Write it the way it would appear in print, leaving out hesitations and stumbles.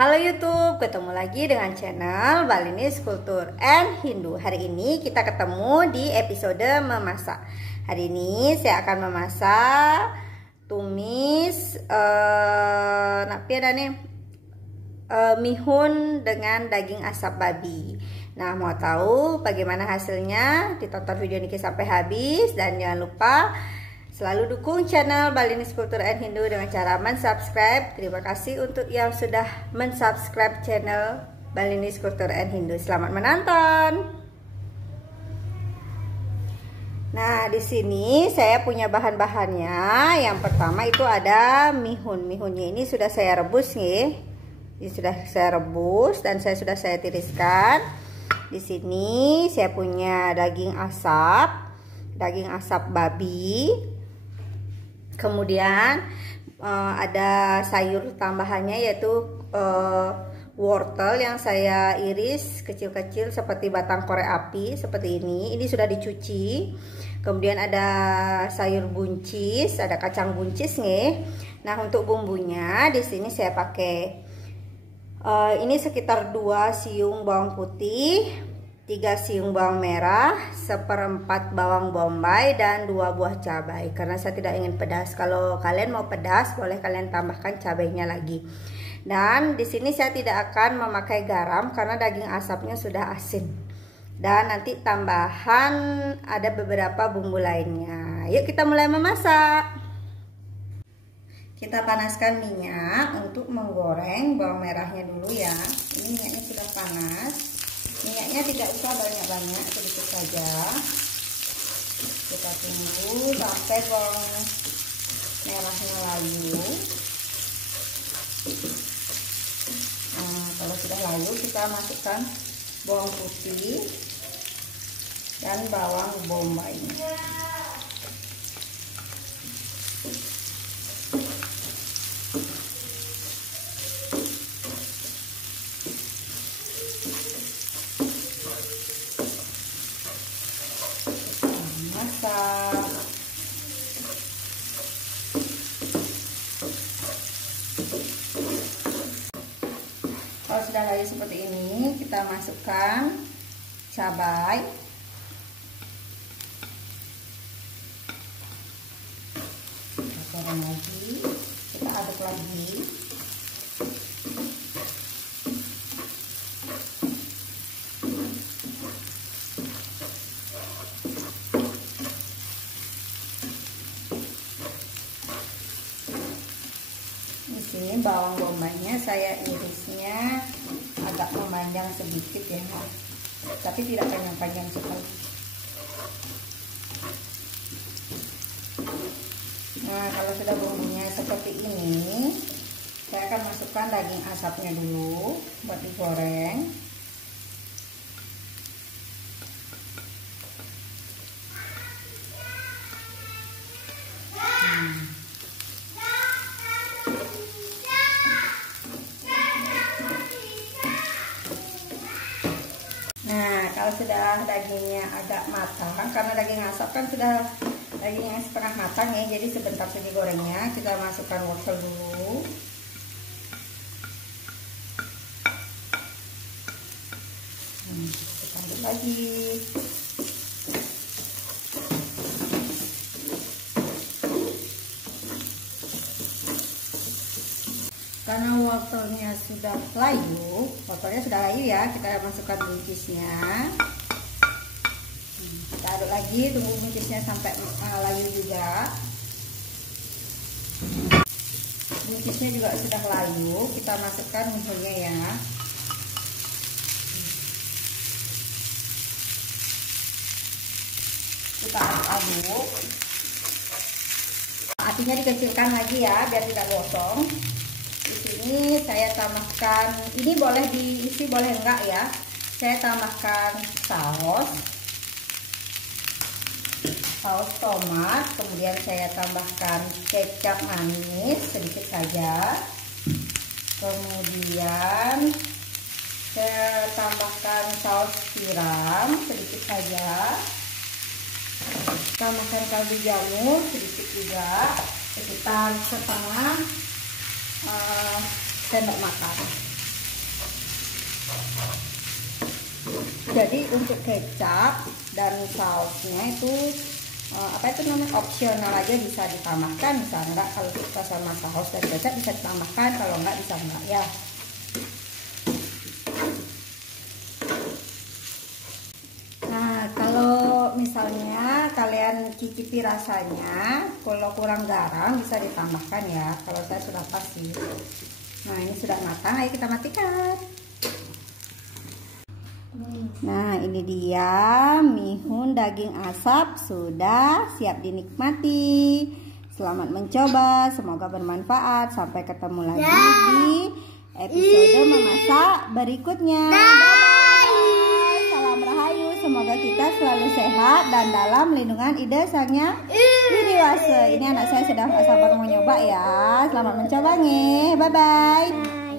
Halo YouTube, ketemu lagi dengan channel Balinese Culture and Hindu. Hari ini kita ketemu di episode memasak. Hari ini saya akan memasak tumis mihun dengan daging asap babi. Nah, mau tahu bagaimana hasilnya? Ditonton video ini sampai habis dan jangan lupa selalu dukung channel Balinese Culture and Hindu dengan cara mensubscribe. Terima kasih untuk yang sudah mensubscribe channel Balinese Culture and Hindu. Selamat menonton. Nah, di sini saya punya bahan-bahannya. Yang pertama itu ada mihun. Mihunnya ini sudah saya rebus nih. Ini sudah saya rebus dan sudah saya tiriskan. Di sini saya punya daging asap babi. Kemudian ada sayur tambahannya yaitu wortel yang saya iris kecil-kecil seperti batang korek api seperti ini. Ini sudah dicuci. Kemudian ada sayur buncis, ada kacang buncis nih. Nah, untuk bumbunya di sini saya pakai ini sekitar 2 siung bawang putih, 3 siung bawang merah, 1/4 bawang bombay, dan 2 buah cabai. Karena saya tidak ingin pedas. Kalau kalian mau pedas, boleh kalian tambahkan cabainya lagi. Dan di sini saya tidak akan memakai garam karena daging asapnya sudah asin. Dan nanti tambahan ada beberapa bumbu lainnya. Yuk kita mulai memasak. Kita panaskan minyak untuk menggoreng bawang merahnya dulu ya. Ini minyaknya sudah panas. Minyaknya tidak usah banyak-banyak, sedikit saja. Kita tunggu sampai bawang merahnya layu. Nah, kalau sudah layu kita masukkan bawang putih dan bawang bombay. Kalau sudah layu seperti ini, kita masukkan cabai, kita goreng lagi, kita aduk lagi. Di sini bawang bombaynya saya irisnya agak memanjang sedikit ya, tapi tidak panjang-panjang sekali. Nah, kalau sudah bumbunya seperti ini, saya akan masukkan daging asapnya dulu buat digoreng. Nah, kalau sudah dagingnya agak matang, karena daging asap kan sudah dagingnya setengah matang ya, jadi sebentar saja gorengnya. Kita masukkan wortel dulu. Kita aduk lagi. Karena wortelnya sudah layu, ya, kita masukkan buncisnya. Kita aduk lagi, tunggu buncisnya sampai layu juga. Buncisnya juga sudah layu, kita masukkan mihunnya ya. Kita aduk-aduk. Apinya dikecilkan lagi ya, biar tidak gosong. Di sini saya tambahkan, ini boleh diisi boleh enggak ya. Saya tambahkan saus tomat, kemudian saya tambahkan kecap manis sedikit saja. Kemudian saya tambahkan saus tiram sedikit saja. Tambahkan kaldu jamur sedikit juga, sekitar setengah sendok makan. Jadi untuk kecap dan sausnya itu apa itu namanya, opsional aja, bisa ditambahkan bisa enggak. Kalau suka sama saus dan kecap bisa ditambahkan, kalau enggak bisa enggak ya. Nah kalau misalnya kalian cicipi rasanya, kalau kurang garam bisa ditambahkan ya, kalau saya sudah pas sih. Nah ini sudah matang, ayo kita matikan. Nah ini dia mihun daging asap sudah siap dinikmati. Selamat mencoba, semoga bermanfaat. Sampai ketemu lagi di episode memasak berikutnya. Bye. Salam rahayu, semoga kita selalu sehat dan dalam lindungan Ida Sang Yang Widiwase. Ini anak saya sudah gak sabar mau nyoba ya. Selamat mencoba nih, bye bye.